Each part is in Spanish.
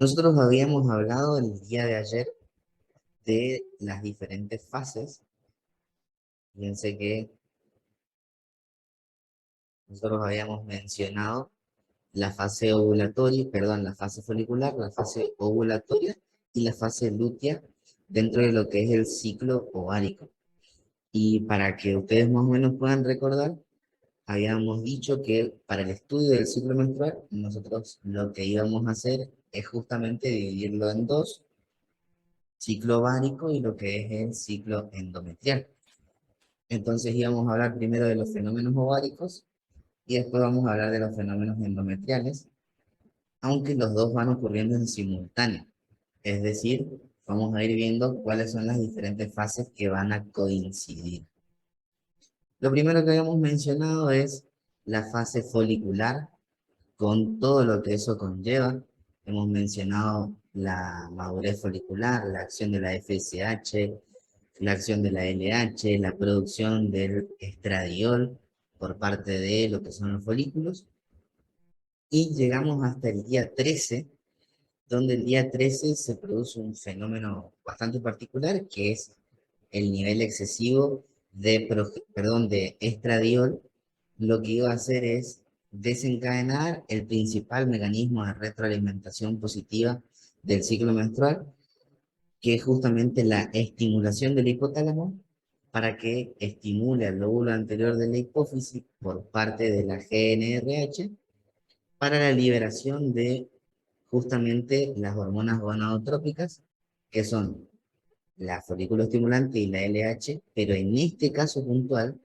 Nosotros habíamos hablado el día de ayer de las diferentes fases. Fíjense que nosotros habíamos mencionado la fase ovulatoria, perdón, la fase folicular, la fase ovulatoria y la fase lútea dentro de lo que es el ciclo ovárico. Y para que ustedes más o menos puedan recordar, habíamos dicho que para el estudio del ciclo menstrual, nosotros lo que íbamos a hacer es justamente dividirlo en dos, ciclo ovárico y lo que es el ciclo endometrial. Entonces íbamos a hablar primero de los fenómenos ováricos y después vamos a hablar de los fenómenos endometriales, aunque los dos van ocurriendo en simultáneo. Es decir, vamos a ir viendo cuáles son las diferentes fases que van a coincidir. Lo primero que habíamos mencionado es la fase folicular, con todo lo que eso conlleva. Hemos mencionado la madurez folicular, la acción de la FSH, la acción de la LH, la producción del estradiol por parte de lo que son los folículos, y llegamos hasta el día 13, donde el día 13 se produce un fenómeno bastante particular, que es el nivel excesivo de estradiol. Lo que iba a hacer es desencadenar el principal mecanismo de retroalimentación positiva del ciclo menstrual, que es justamente la estimulación del hipotálamo para que estimule al lóbulo anterior de la hipófisis por parte de la GnRH para la liberación de justamente las hormonas gonadotrópicas, que son la folículo estimulante y la LH, pero en este caso puntual,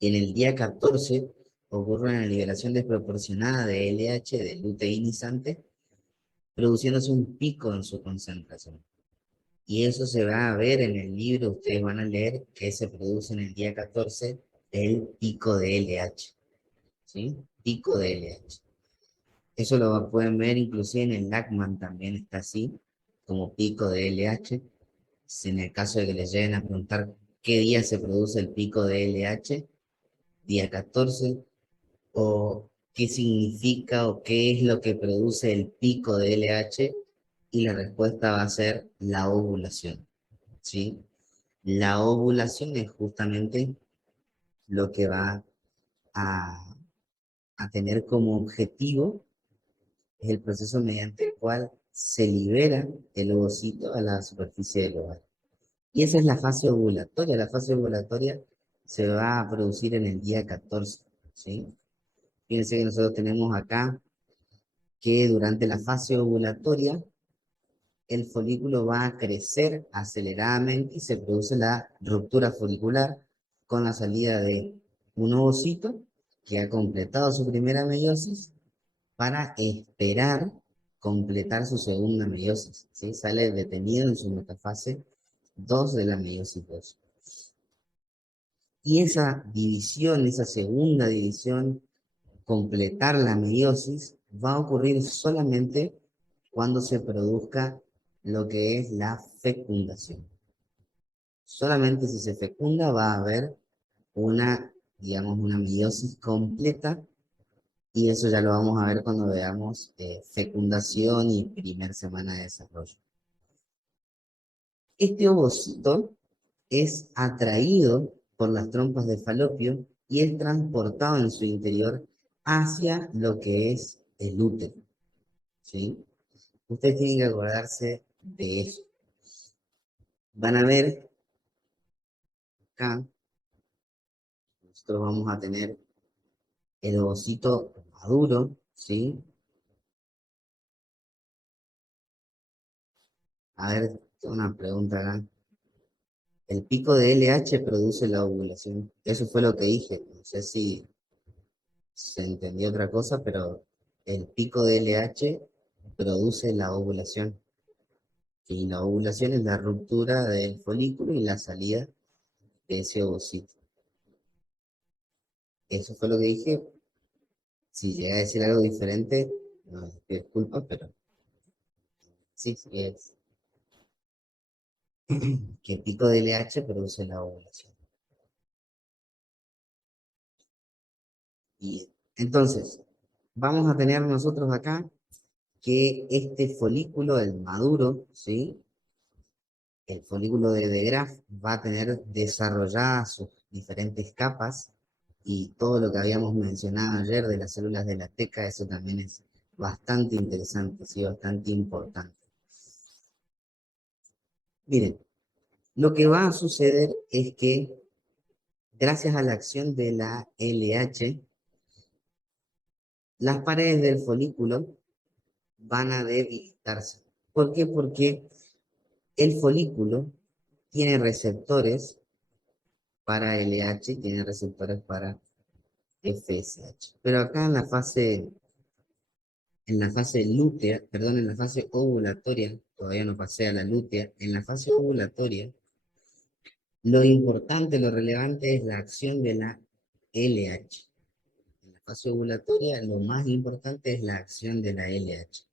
en el día 14 ocurre una liberación desproporcionada de LH, de luteinizante, produciéndose un pico en su concentración. Y eso se va a ver en el libro, ustedes van a leer que se produce en el día 14 el pico de LH, ¿sí? Pico de LH. Eso lo pueden ver inclusive en el Lachman también está así, como pico de LH. Si en el caso de que les lleguen a preguntar qué día se produce el pico de LH, día 14, o qué significa o qué es lo que produce el pico de LH, y la respuesta va a ser la ovulación, ¿sí? La ovulación es justamente lo que va a, a tener como objetivo, es el proceso mediante el cual se libera el ovocito a la superficie del ovario. Y esa es la fase ovulatoria. La fase ovulatoria se va a producir en el día 14, ¿sí? Fíjense que nosotros tenemos acá que durante la fase ovulatoria el folículo va a crecer aceleradamente y se produce la ruptura folicular con la salida de un ovocito que ha completado su primera meiosis para esperar completar su segunda meiosis, ¿sí? Sale detenido en su metafase 2 de la meiosis 2. Y esa división, esa segunda división, completar la meiosis, va a ocurrir solamente cuando se produzca lo que es la fecundación. Solamente si se fecunda va a haber una, digamos, una meiosis completa, y eso ya lo vamos a ver cuando veamos fecundación y primer semana de desarrollo. Este ovocito es atraído por las trompas de falopio y es transportado en su interior hacia lo que es el útero, ¿sí? Ustedes tienen que acordarse de eso. Van a ver acá, nosotros vamos a tener el ovocito maduro, ¿sí? A ver, tengo una pregunta acá. El pico de LH produce la ovulación. Eso fue lo que dije. No sé si se entendió otra cosa, pero el pico de LH produce la ovulación. Y la ovulación es la ruptura del folículo y la salida de ese ovocito. Eso fue lo que dije. Si llegué a decir algo diferente, no, disculpa, pero sí, sí es. Que el pico de LH produce la ovulación. Y entonces, vamos a tener nosotros acá que este folículo, el maduro, ¿sí? El folículo de Graf va a tener desarrolladas sus diferentes capas y todo lo que habíamos mencionado ayer de las células de la teca, eso también es bastante interesante, ¿sí? Bastante importante. Miren, lo que va a suceder es que gracias a la acción de la LH, las paredes del folículo van a debilitarse. ¿Por qué? Porque el folículo tiene receptores para LH y tiene receptores para FSH. Pero acá en la fase lútea, perdón, en la fase ovulatoria, todavía no pasé a la lútea, en la fase ovulatoria, lo importante, lo relevante es la acción de la LH. En la fase ovulatoria, lo más importante es la acción de la LH.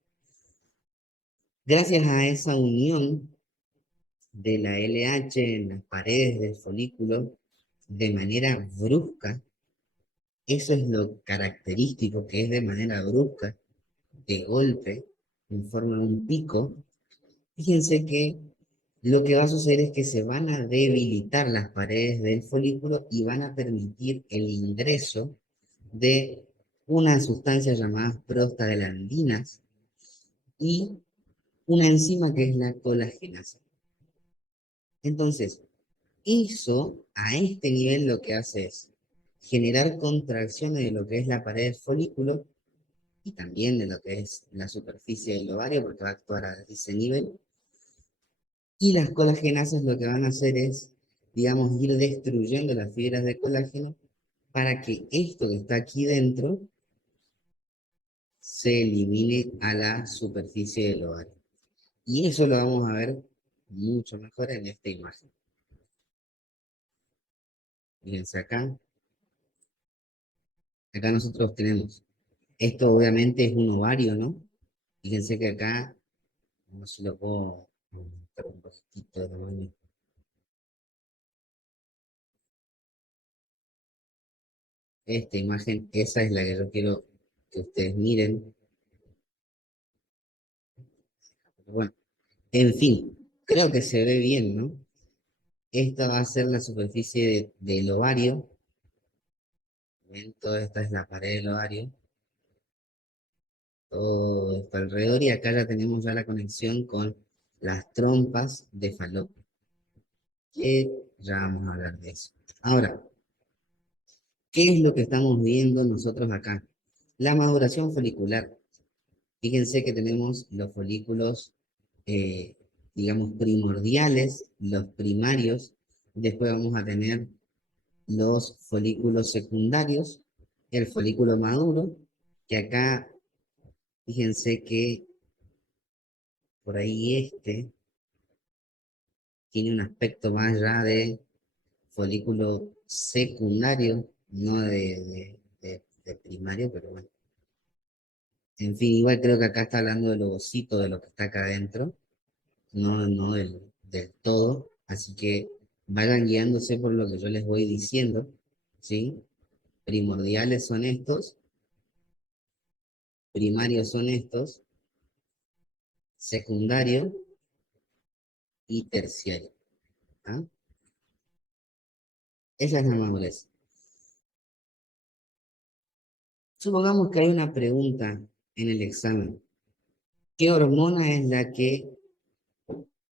Gracias a esa unión de la LH en las paredes del folículo, de manera brusca, eso es lo característico, que es de manera brusca, de golpe, en forma de un pico. Fíjense que lo que va a suceder es que se van a debilitar las paredes del folículo y van a permitir el ingreso de una sustancia llamada prostaglandinas y una enzima que es la colagenasa. Entonces, eso a este nivel lo que hace es generar contracciones de lo que es la pared del folículo y también de lo que es la superficie del ovario, porque va a actuar a ese nivel. Y las colagenasas lo que van a hacer es, digamos, ir destruyendo las fibras de colágeno para que esto que está aquí dentro se elimine a la superficie del ovario. Y eso lo vamos a ver mucho mejor en esta imagen. Fíjense acá. Acá nosotros tenemos, esto obviamente es un ovario, ¿no? Fíjense que acá, no sé si lo puedo aumentar un poquitito de tamaño. Esta imagen, esa es la que yo quiero que ustedes miren. Pero bueno, en fin, creo que se ve bien, ¿no? Esta va a ser la superficie del ovario. ¿Ven? Toda esta es la pared del ovario. Todo esto alrededor y acá ya tenemos ya la conexión con las trompas de Falopio, que ya vamos a hablar de eso. Ahora, ¿qué es lo que estamos viendo nosotros acá? La maduración folicular. Fíjense que tenemos los folículos, eh, digamos, primordiales, los primarios. Después vamos a tener los folículos secundarios, el folículo maduro, que acá, fíjense que por ahí tiene un aspecto más ya de folículo secundario, no de primario, pero bueno. En fin, igual creo que acá está hablando del ovocito, de lo que está acá adentro, no del todo. Así que vayan guiándose por lo que yo les voy diciendo, ¿sí? Primordiales son estos, primarios son estos, secundario y terciario. ¿Ah? Esa es la madurez. Supongamos que hay una pregunta en el examen. ¿Qué hormona es la que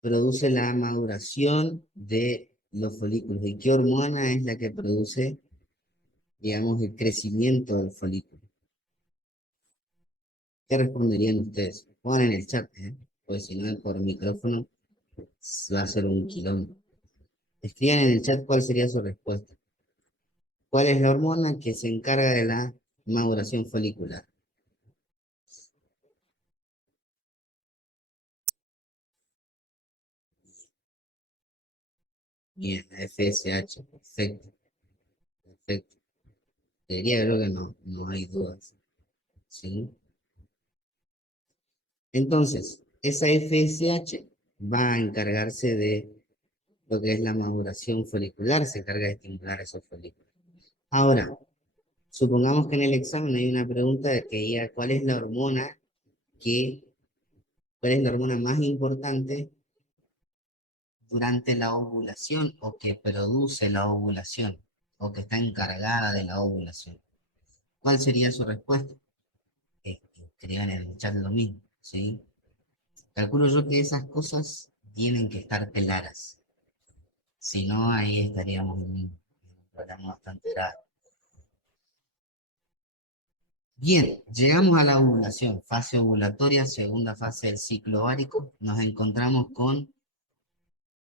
produce la maduración de los folículos? ¿Y qué hormona es la que produce, digamos, el crecimiento del folículo? ¿Qué responderían ustedes? Pongan en el chat, ¿eh? Pues si no, por micrófono va a ser un quilombo. Escriban en el chat cuál sería su respuesta. ¿Cuál es la hormona que se encarga de la maduración folicular? Bien, la FSH, perfecto, perfecto. Creo que no hay dudas. ¿Sí? Entonces, esa FSH va a encargarse de lo que es la maduración folicular, se encarga de estimular esos folículos. Ahora, supongamos que en el examen hay una pregunta de que diga cuál es la hormona que, ¿cuál es la hormona más importante durante la ovulación o que produce la ovulación o que está encargada de la ovulación? ¿Cuál sería su respuesta? Escriban en el chat lo mismo, ¿sí? Calculo yo que esas cosas tienen que estar claras. Si no, ahí estaríamos en un programa bastante grave. Bien, llegamos a la ovulación, fase ovulatoria, segunda fase del ciclo ovárico. Nos encontramos con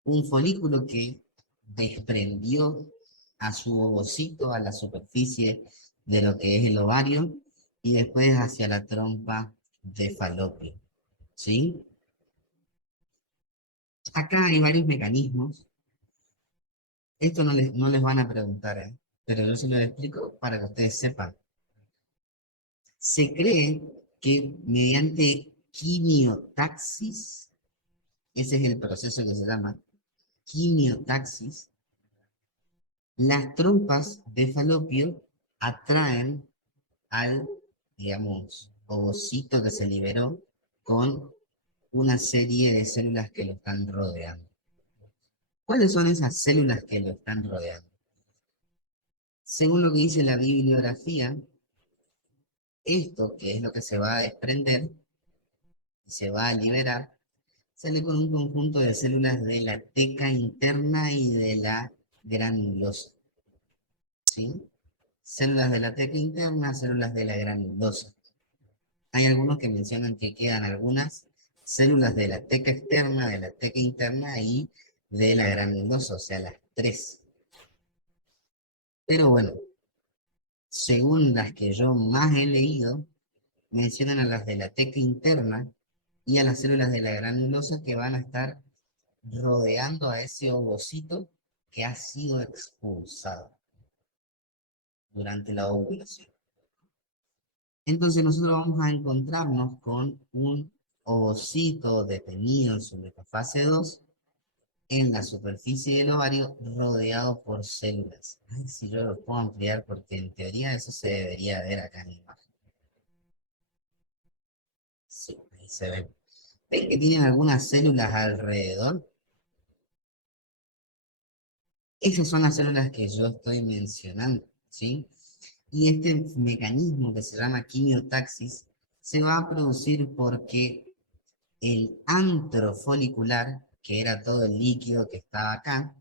un folículo que desprendió a su ovocito a la superficie de lo que es el ovario y después hacia la trompa de falopio. ¿Sí? Acá hay varios mecanismos. Esto no les van a preguntar, ¿eh? Pero yo se lo explico para que ustedes sepan. Se cree que mediante quimiotaxis, ese es el proceso que se llama quimiotaxis, las trompas de falopio atraen al, digamos, ovocito que se liberó con una serie de células que lo están rodeando. ¿Cuáles son esas células que lo están rodeando? Según lo que dice la bibliografía, esto, que es lo que se va a desprender y se va a liberar, sale con un conjunto de células de la teca interna y de la granulosa. ¿Sí? Células de la teca interna, células de la granulosa. Hay algunos que mencionan que quedan algunas células de la teca externa, de la teca interna y de la granulosa, o sea, las tres. Pero bueno, según las que yo más he leído, mencionan a las de la teca interna y a las células de la granulosa que van a estar rodeando a ese ovocito que ha sido expulsado durante la ovulación. Entonces nosotros vamos a encontrarnos con un ovocito detenido en su metafase 2 en la superficie del ovario rodeado por células. Ay, si yo lo puedo ampliar porque en teoría eso se debería ver acá en la imagen. Sí, ahí se ve. ¿Ven que tienen algunas células alrededor? Esas son las células que yo estoy mencionando, ¿sí? Y este mecanismo que se llama quimiotaxis se va a producir porque el antro folicular, que era todo el líquido que estaba acá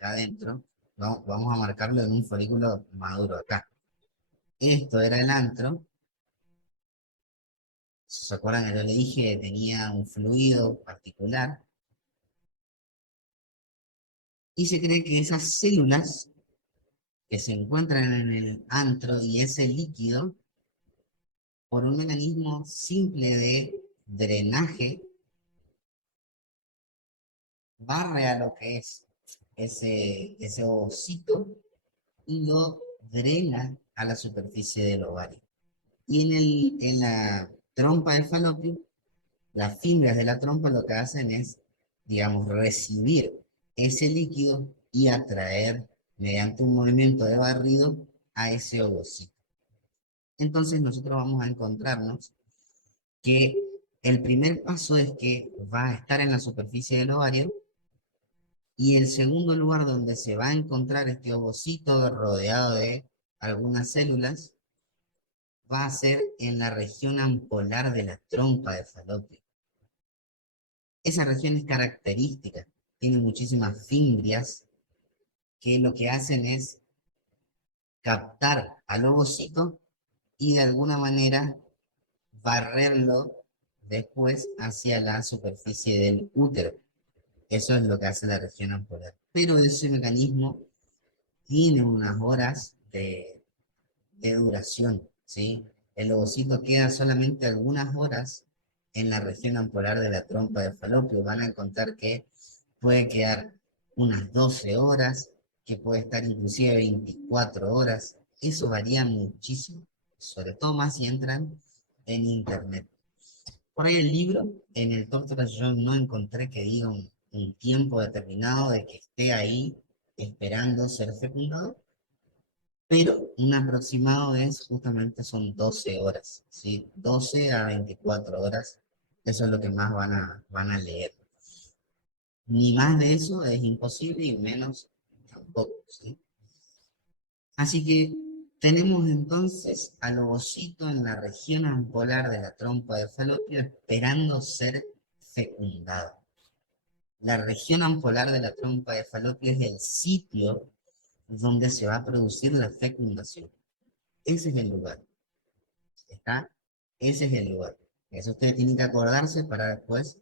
adentro, vamos a marcarlo en un folículo maduro acá. Esto era el antro. Si se acuerdan que yo le dije que tenía un fluido particular. Y se cree que esas células que se encuentran en el antro y ese líquido, por un mecanismo simple de drenaje, barre a lo que es ese ovocito y lo drena a la superficie del ovario. Y en la trompa de falopio, las fibras de la trompa lo que hacen es, digamos, recibir ese líquido y atraer mediante un movimiento de barrido a ese ovocito. Entonces nosotros vamos a encontrarnos que el primer paso es que va a estar en la superficie del ovario y el segundo lugar donde se va a encontrar este ovocito rodeado de algunas células va a ser en la región ampolar de la trompa de falopio. Esa región es característica, tiene muchísimas fimbrias que lo que hacen es captar al ovocito y de alguna manera barrerlo después hacia la superficie del útero. Eso es lo que hace la región ampolar. Pero ese mecanismo tiene unas horas de duración, ¿sí? El ovocito queda solamente algunas horas en la región ampolar de la trompa de falopio. Van a encontrar que puede quedar unas 12 horas, que puede estar inclusive 24 horas. Eso varía muchísimo, sobre todo más si entran en internet. Por ahí el libro, en el Doctor yo no encontré que diga un tiempo determinado de que esté ahí esperando ser fecundado, pero un aproximado es justamente son 12 horas, ¿sí? 12 a 24 horas, eso es lo que más van a leer. Ni más de eso es imposible y menos tampoco, ¿sí? Así que tenemos entonces al ovocito en la región ampolar de la trompa de Falopio esperando ser fecundado. La región ampolar de la trompa de Falopio es el sitio donde se va a producir la fecundación. Ese es el lugar. ¿Está? Ese es el lugar. Eso ustedes tienen que acordarse para después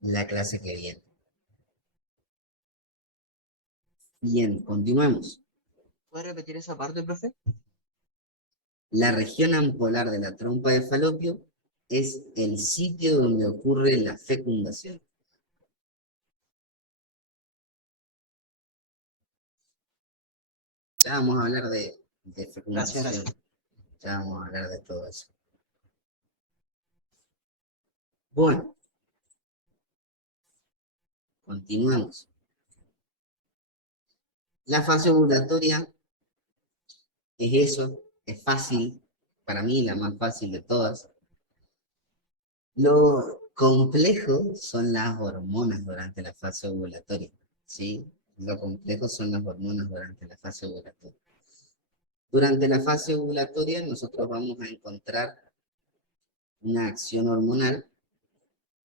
la clase que viene. Bien, continuemos. ¿Puede repetir esa parte, profe? La región ampolar de la trompa de Falopio es el sitio donde ocurre la fecundación. Ya vamos a hablar de Gracias, fecundación. gracias. Ya vamos a hablar de todo eso. Bueno, continuamos. La fase ovulatoria es eso, es fácil, para mí la más fácil de todas. Lo complejo son las hormonas durante la fase ovulatoria, ¿sí? Lo complejo son las hormonas durante la fase ovulatoria. Durante la fase ovulatoria nosotros vamos a encontrar una acción hormonal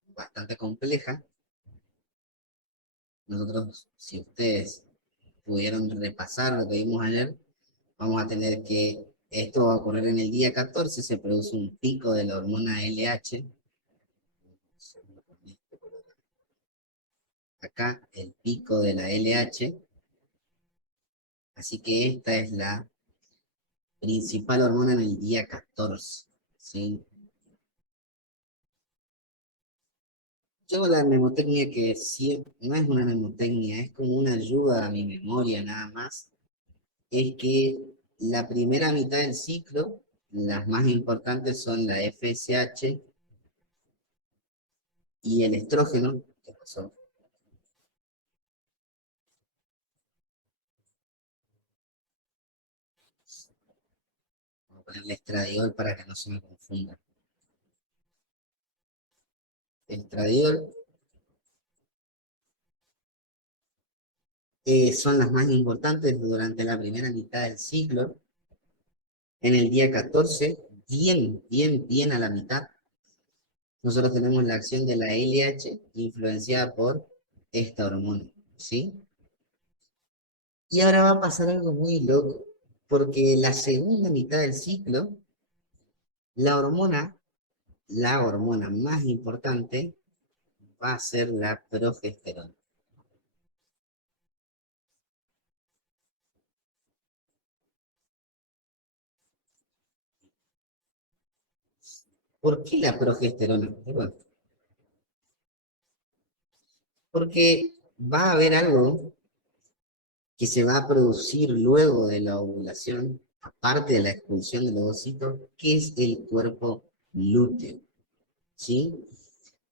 bastante compleja. Nosotros, si ustedes pudieron repasar lo que vimos ayer, vamos a tener que, esto va a ocurrir en el día 14, se produce un pico de la hormona LH. Acá el pico de la LH, así que esta es la principal hormona en el día 14, ¿sí? Yo la mnemotecnia que sí, no es una mnemotecnia, es como una ayuda a mi memoria nada más, es que la primera mitad del ciclo, las más importantes son la FSH y el estrógeno. ¿Qué pasó? Vamos a ponerle estradiol para que no se me confunda. Estradiol son las más importantes durante la primera mitad del ciclo. En el día 14, bien a la mitad, nosotros tenemos la acción de la LH influenciada por esta hormona, ¿sí? Y ahora va a pasar algo muy loco, porque la segunda mitad del ciclo, la hormona, la hormona más importante va a ser la progesterona. ¿Por qué la progesterona? Bueno, porque va a haber algo que se va a producir luego de la ovulación, aparte de la expulsión del ovocito, que es el cuerpo lúteo, ¿sí?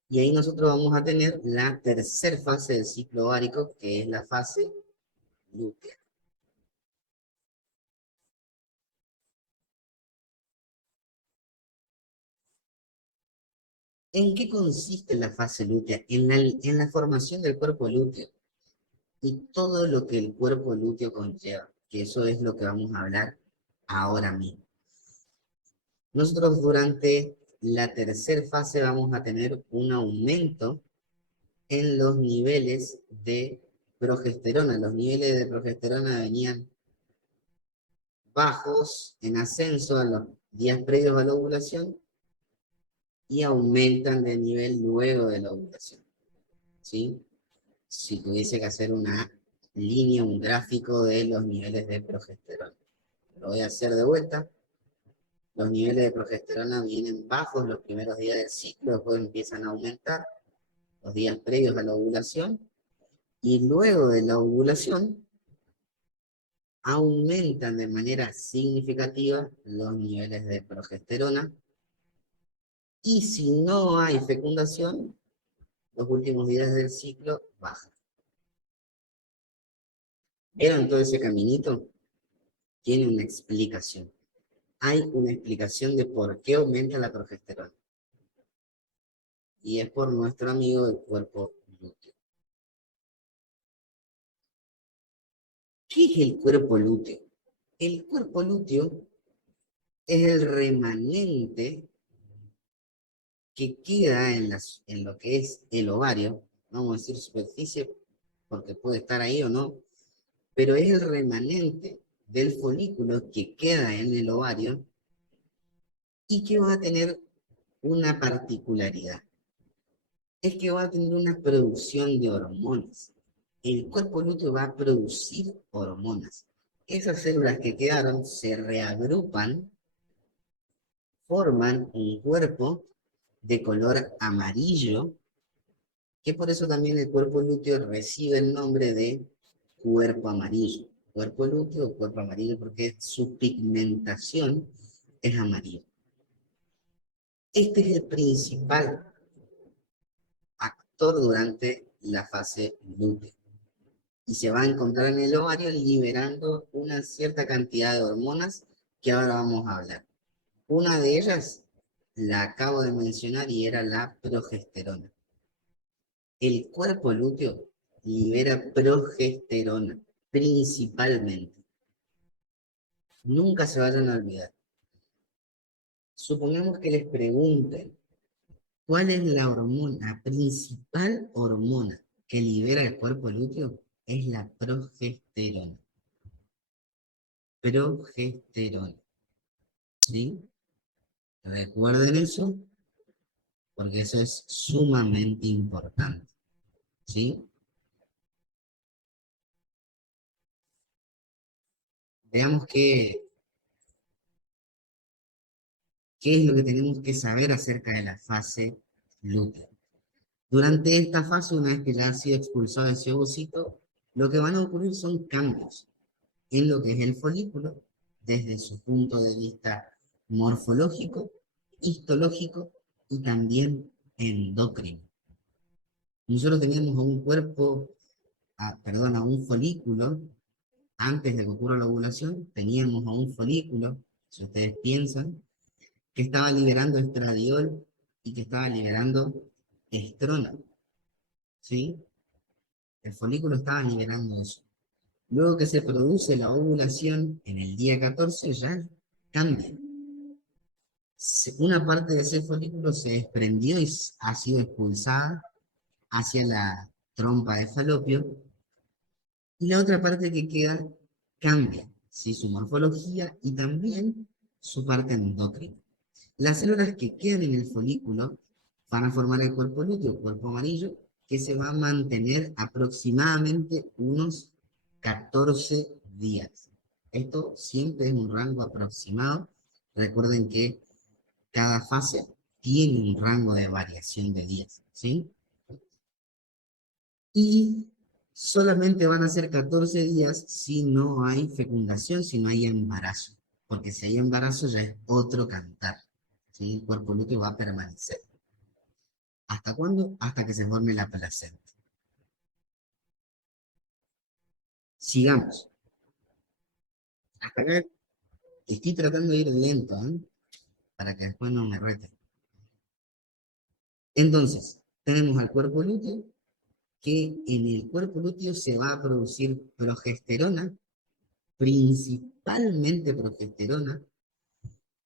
Y ahí nosotros vamos a tener la tercera fase del ciclo ovárico, que es la fase lútea. ¿En qué consiste la fase lútea? En la formación del cuerpo lúteo y todo lo que el cuerpo lúteo conlleva, que eso es lo que vamos a hablar ahora mismo. Nosotros durante la tercera fase vamos a tener un aumento en los niveles de progesterona. Los niveles de progesterona venían bajos en ascenso a los días previos a la ovulación y aumentan de nivel luego de la ovulación, ¿sí? Si tuviese que hacer una línea, un gráfico de los niveles de progesterona. Lo voy a hacer de vuelta. Los niveles de progesterona vienen bajos los primeros días del ciclo, después empiezan a aumentar los días previos a la ovulación y luego de la ovulación aumentan de manera significativa los niveles de progesterona y si no hay fecundación, los últimos días del ciclo bajan. ¿Vieron todo ese caminito? tiene una explicación. Hay una explicación de por qué aumenta la progesterona. Y es por nuestro amigo del cuerpo lúteo. ¿Qué es el cuerpo lúteo? El cuerpo lúteo es el remanente que queda en lo que es el ovario, vamos a decir superficie, porque puede estar ahí o no, pero es el remanente del folículo que queda en el ovario y que va a tener una particularidad. Es que va a tener una producción de hormonas. El cuerpo lúteo va a producir hormonas. Esas células que quedaron se reagrupan, forman un cuerpo de color amarillo, que por eso también el cuerpo lúteo recibe el nombre de cuerpo amarillo. Cuerpo lúteo o cuerpo amarillo porque su pigmentación es amarilla. Este es el principal actor durante la fase lútea. Y se va a encontrar en el ovario liberando una cierta cantidad de hormonas que ahora vamos a hablar. Una de ellas la acabo de mencionar y era la progesterona. El cuerpo lúteo libera progesterona, principalmente. Nunca se vayan a olvidar. Supongamos que les pregunten cuál es la hormona, la principal hormona que libera el cuerpo lúteo, es la progesterona. Progesterona. ¿Sí? Recuerden eso, porque eso es sumamente importante. ¿Sí? Veamos qué es lo que tenemos que saber acerca de la fase lútea. Durante esta fase, una vez que ya ha sido expulsado ese ovocito, lo que van a ocurrir son cambios en lo que es el folículo, desde su punto de vista morfológico, histológico y también endocrino. Nosotros teníamos a un cuerpo, perdón, a un folículo, antes de que ocurra la ovulación, teníamos a un folículo, si ustedes piensan, que estaba liberando estradiol y que estaba liberando estrona, ¿sí? El folículo estaba liberando eso. Luego que se produce la ovulación, en el día 14 ya cambia. Una parte de ese folículo se desprendió y ha sido expulsada hacia la trompa de falopio, y la otra parte que queda cambia, ¿sí? Su morfología y también su parte endocrina. Las células que quedan en el folículo van a formar el cuerpo lúteo, el cuerpo amarillo, que se va a mantener aproximadamente unos 14 días. Esto siempre es un rango aproximado. Recuerden que cada fase tiene un rango de variación de días, ¿sí? Y solamente van a ser 14 días si no hay fecundación, si no hay embarazo. Porque si hay embarazo ya es otro cantar, ¿sí? El cuerpo lúteo va a permanecer. ¿Hasta cuándo? Hasta que se forme la placenta. Sigamos. Hasta acá estoy tratando de ir lento, ¿eh? Para que después no me reten. Entonces, tenemos al cuerpo lúteo, que en el cuerpo lúteo se va a producir progesterona, principalmente progesterona,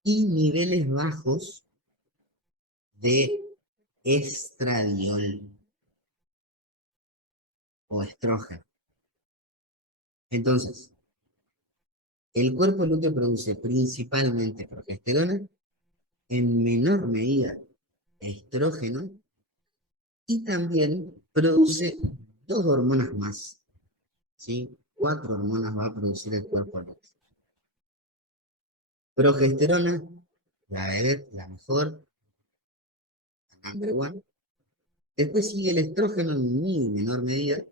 y niveles bajos de estradiol o estrógeno. Entonces, el cuerpo lúteo produce principalmente progesterona, en menor medida estrógeno, y también produce dos hormonas más, ¿sí? 4 hormonas va a producir el cuerpo lúteo. Progesterona, la mejor, la number one. Después sigue el estrógeno en muy menor medida.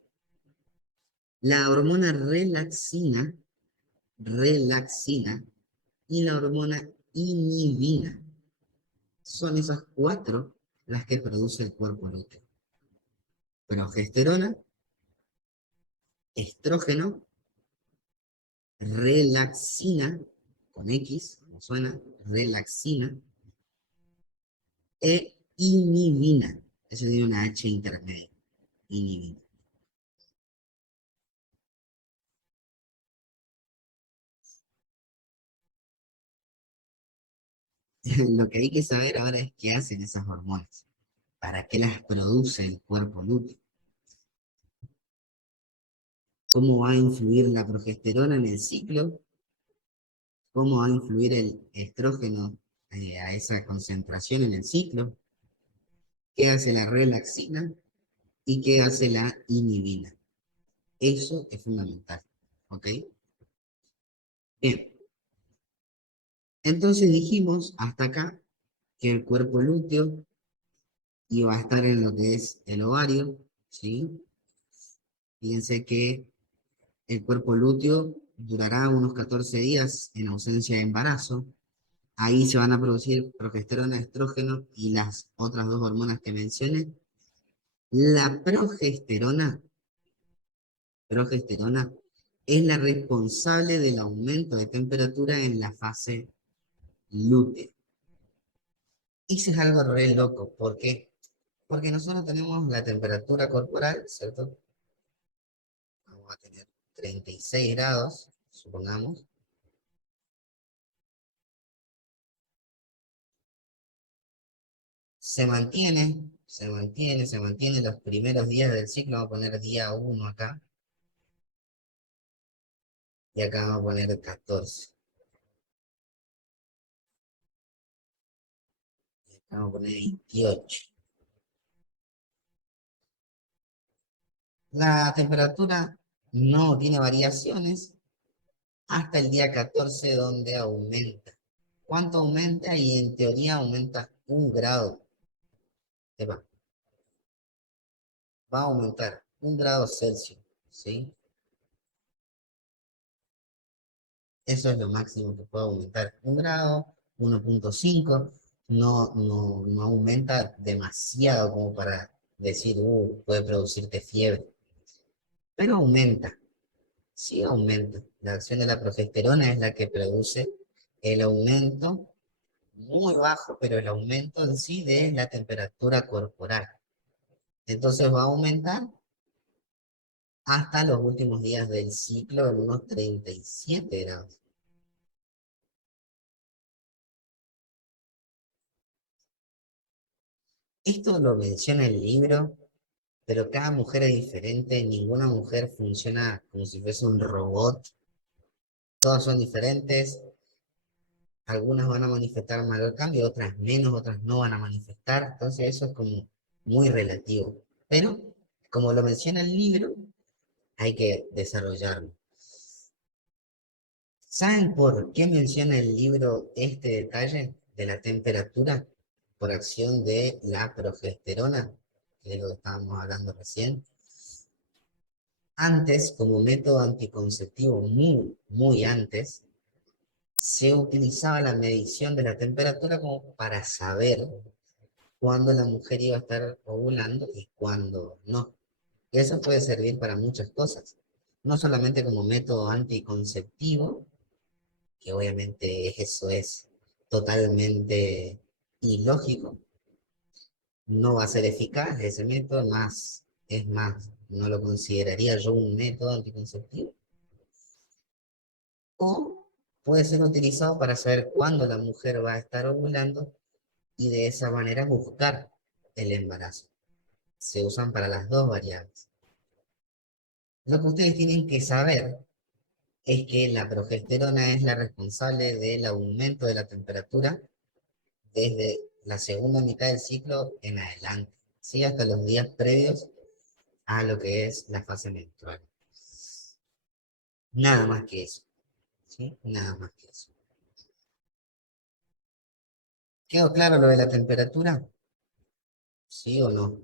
La hormona relaxina y la hormona inhibina. Son esas 4 las que produce el cuerpo lúteo. Progesterona, estrógeno, relaxina, con X, como suena, relaxina, e inhibina. Eso tiene una H intermedia, inhibina. Lo que hay que saber ahora es qué hacen esas hormonas, para qué las produce el cuerpo lúteo, cómo va a influir la progesterona en el ciclo, cómo va a influir el estrógeno a esa concentración en el ciclo, qué hace la relaxina y qué hace la inhibina. Eso es fundamental, ¿ok? Bien, entonces dijimos hasta acá que el cuerpo lúteo iba a estar en lo que es el ovario, ¿sí? Fíjense que el cuerpo lúteo durará unos 14 días en ausencia de embarazo. Ahí se van a producir progesterona, estrógeno y las otras dos hormonas que mencioné. La progesterona es la responsable del aumento de temperatura en la fase lútea. Eso es algo re loco. ¿Por qué? Porque nosotros tenemos la temperatura corporal, ¿cierto? Vamos a tener 36 grados, supongamos. Se mantiene los primeros días del ciclo. Vamos a poner día 1 acá. Y acá vamos a poner 14. Y acá vamos a poner 28. La temperatura no tiene variaciones hasta el día 14 donde aumenta. ¿Cuánto aumenta? Y en teoría aumenta 1 grado. Epa, va a aumentar 1 grado Celsius, ¿sí? Eso es lo máximo que puede aumentar. 1 grado, 1,5, no aumenta demasiado como para decir, puede producirte fiebre. Pero aumenta, sí aumenta. La acción de la progesterona es la que produce el aumento muy bajo, pero el aumento en sí de la temperatura corporal. Entonces va a aumentar hasta los últimos días del ciclo en unos 37 grados. Esto lo menciona el libro, pero cada mujer es diferente, ninguna mujer funciona como si fuese un robot, todas son diferentes, algunas van a manifestar mayor cambio, otras menos, otras no van a manifestar, entonces eso es como muy relativo. Pero, como lo menciona el libro, hay que desarrollarlo. ¿Saben por qué menciona el libro este detalle de la temperatura? Por acción de la progesterona, que es lo que estábamos hablando recién. Antes, como método anticonceptivo, muy antes, se utilizaba la medición de la temperatura como para saber cuándo la mujer iba a estar ovulando y cuándo no. Y eso puede servir para muchas cosas, no solamente como método anticonceptivo, que obviamente eso es totalmente ilógico, no va a ser eficaz ese método, es más, no lo consideraría yo un método anticonceptivo. O puede ser utilizado para saber cuándo la mujer va a estar ovulando y de esa manera buscar el embarazo. Se usan para las dos variables. Lo que ustedes tienen que saber es que la progesterona es la responsable del aumento de la temperatura desde la segunda mitad del ciclo en adelante, ¿sí? Hasta los días previos a lo que es la fase menstrual. Nada más que eso, ¿sí? Nada más que eso. ¿Quedó claro lo de la temperatura? ¿Sí o no?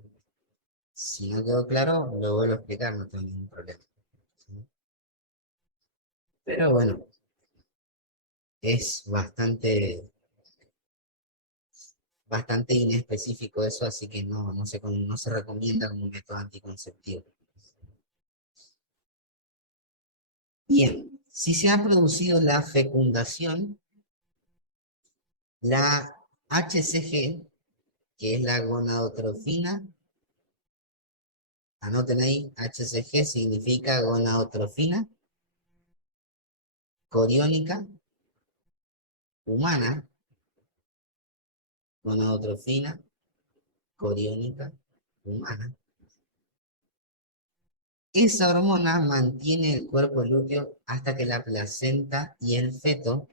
Si no quedó claro, lo vuelvo a explicar, no tengo ningún problema. ¿Sí? Pero bueno, es bastante inespecífico eso, así que no se recomienda como un método anticonceptivo. Bien, Si se ha producido la fecundación, la HCG, que es la gonadotrofina, anoten ahí, HCG significa gonadotrofina coriónica humana, gonadotrofina coriónica humana. Esa hormona mantiene el cuerpo lúteo hasta que la placenta y el feto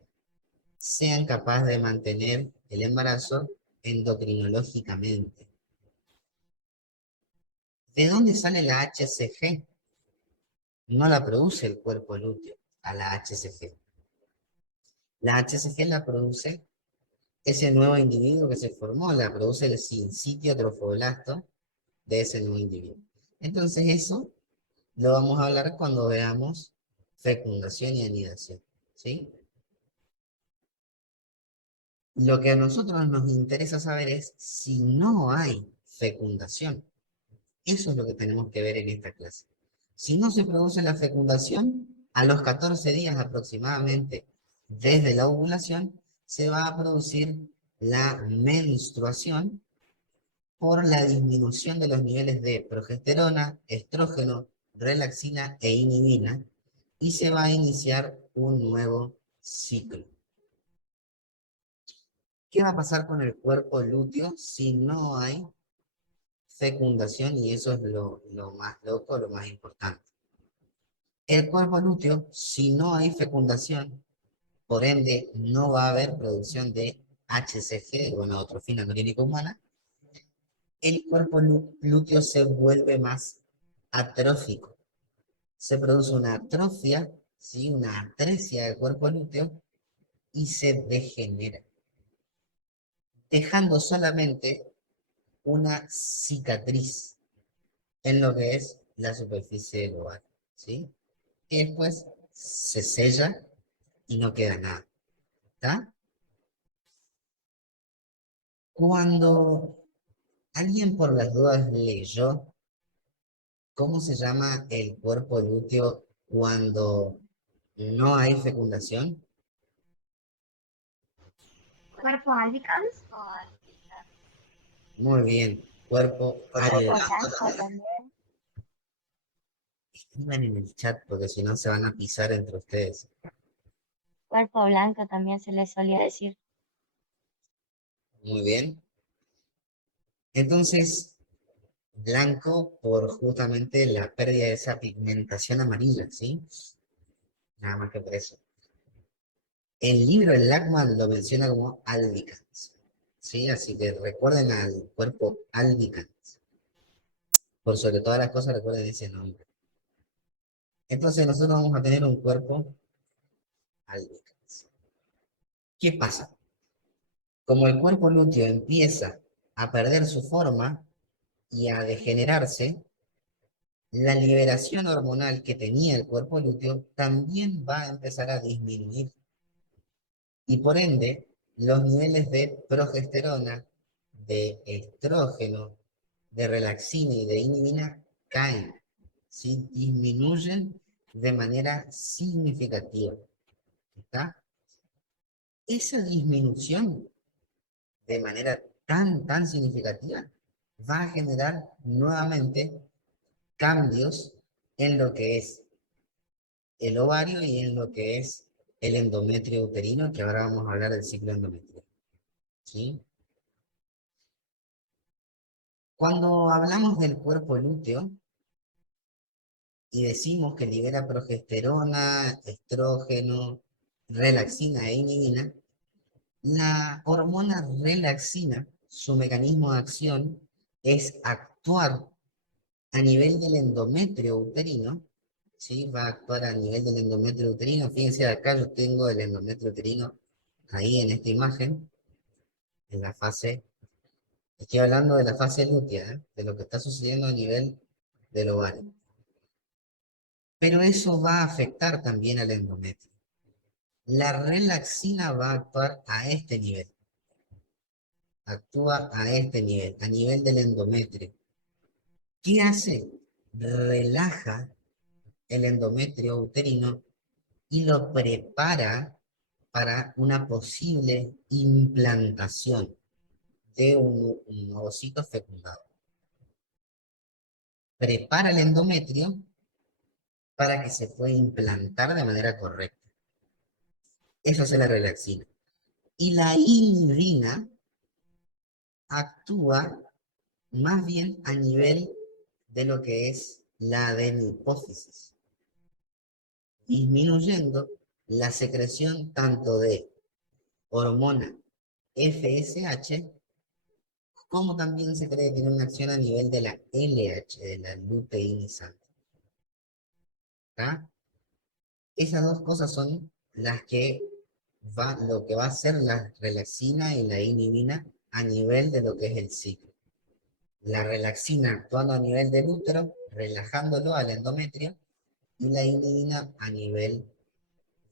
sean capaces de mantener el embarazo endocrinológicamente. ¿De dónde sale la HCG? No la produce el cuerpo lúteo a la HCG. La HCG la produce ese nuevo individuo que se formó, la produce el sincitio trofoblasto de ese nuevo individuo. Entonces eso lo vamos a hablar cuando veamos fecundación y anidación, ¿sí? Lo que a nosotros nos interesa saber es si no hay fecundación. Eso es lo que tenemos que ver en esta clase. Si no se produce la fecundación, a los 14 días aproximadamente desde la ovulación, se va a producir la menstruación por la disminución de los niveles de progesterona, estrógeno, relaxina e inhibina, y se va a iniciar un nuevo ciclo. ¿Qué va a pasar con el cuerpo lúteo si no hay fecundación? Y eso es lo más loco, lo más importante. El cuerpo lúteo, si no hay fecundación, por ende no va a haber producción de HCG, gonadotrofina coriónica humana, el cuerpo lúteo se vuelve más atrófico. Se produce una atrofia, ¿sí? Una atresia del cuerpo lúteo y se degenera, dejando solamente una cicatriz en lo que es la superficie del ovario, ¿sí? Y después se sella y no queda nada, ¿está? Cuando alguien por las dudas leyó cómo se llama el cuerpo lúteo cuando no hay fecundación, Cuerpo albicans muy bien, cuerpo o blanco también. Escriban en el chat porque si no se van a pisar entre ustedes. Cuerpo blanco también se le solía decir. Muy bien. Entonces, blanco por justamente la pérdida de esa pigmentación amarilla, ¿sí? Nada más que por eso. El libro, el Lackman, lo menciona como albicans, ¿sí? Así que recuerden al cuerpo albicans. Por sobre todas las cosas, recuerden ese nombre. Entonces, nosotros vamos a tener un cuerpo albicans. ¿Qué pasa? Como el cuerpo lúteo empieza a perder su forma y a degenerarse, la liberación hormonal que tenía el cuerpo lúteo también va a empezar a disminuir. Y por ende, los niveles de progesterona, de estrógeno, de relaxina y de inhibina caen, ¿sí? Disminuyen de manera significativa. ¿Está? Esa disminución de manera tan significativa va a generar nuevamente cambios en lo que es el ovario y en lo que es el endometrio uterino, que ahora vamos a hablar del ciclo endometrial, ¿sí? Cuando hablamos del cuerpo lúteo y decimos que libera progesterona, estrógeno, relaxina e inhibina, la hormona relaxina, su mecanismo de acción es actuar a nivel del endometrio uterino, ¿sí? Va a actuar a nivel del endometrio uterino. Fíjense, acá yo tengo el endometrio uterino ahí en esta imagen, en la fase, estoy hablando de la fase lútea, ¿eh? De lo que está sucediendo a nivel del ovario. Pero eso va a afectar también al endometrio. La relaxina va a actuar a este nivel, actúa a nivel del endometrio. ¿Qué hace? Relaja el endometrio uterino y lo prepara para una posible implantación de un ovocito fecundado. Prepara el endometrio para que se pueda implantar de manera correcta. Eso hace la relaxina. Y la inhibina actúa más bien a nivel de lo que es la adenopófisis, disminuyendo la secreción tanto de hormona FSH, como también se cree que tiene una acción a nivel de la LH, de la luteinizante. ¿Tá? Esas dos cosas son las que lo que va a hacer la relaxina y la inhibina a nivel de lo que es el ciclo. La relaxina actuando a nivel del útero, relajándolo al endometrio, y la inhibina a nivel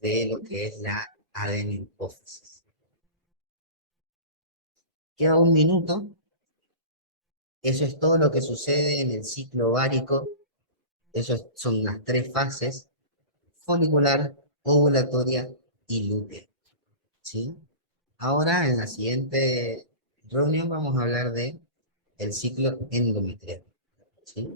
de lo que es la adenopófisis. Queda un minuto. Eso es todo lo que sucede en el ciclo ovárico. Esas son las tres fases: folicular, ovulatoria y lútea. ¿Sí? Ahora, en la siguiente reunión, vamos a hablar de el ciclo endometrial. ¿Sí?